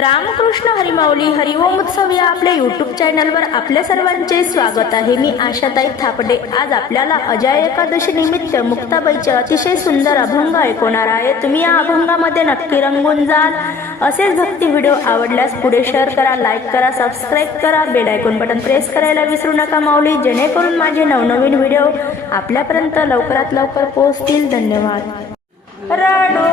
रामकृष्ण हरिमाऊली हरिओम उत्सव या आपल्या यूट्यूब चॅनलवर आपल्या सर्वांचे स्वागत आहे. मी आशाताई थापडे. आज आपल्याला अजय एकादशी निमित्त मुक्ताबाईचे अतिशय सुंदर अभंग ऐकवणार आहे. तुम्ही या अभंगामध्ये नक्की रंगून जाल. असेच भक्ती व्हिडिओ आवडल्यास पुढे शेअर करा लाईक करा सबस्क्राईब करा. बेल आयकॉन बटन प्रेस करायला विसरू नका माऊली. जेणेकरून माझे नवनवीन व्हिडिओ आपल्यापर्यंत लवकरात लवकर पोहोचतील. धन्यवाद. रडू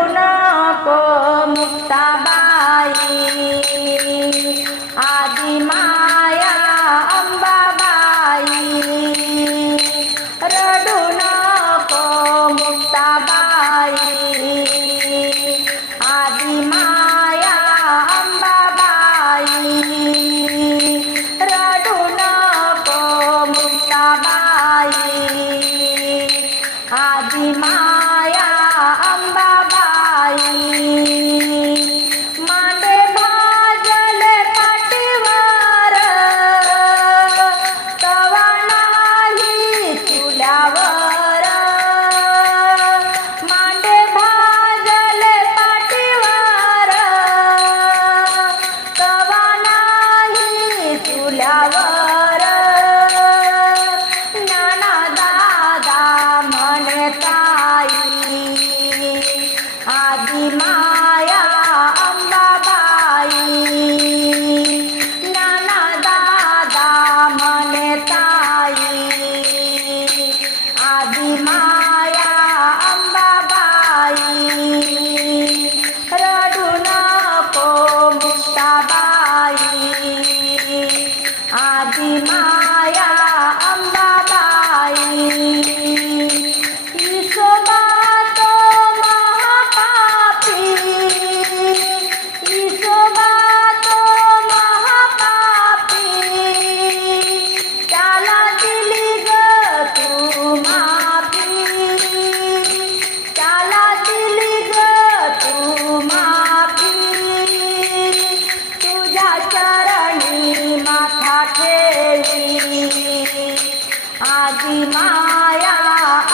माया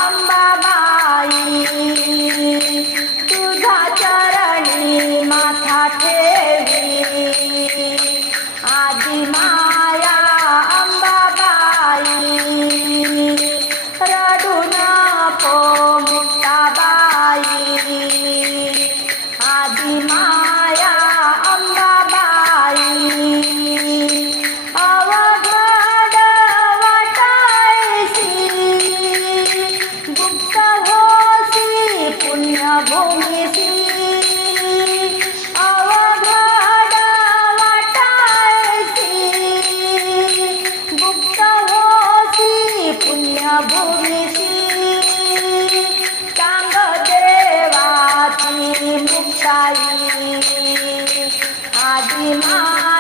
अंबाबाई तुझा चरणी माथा ठेवी. आधी मा भूमिती सांग देवाची आदि मा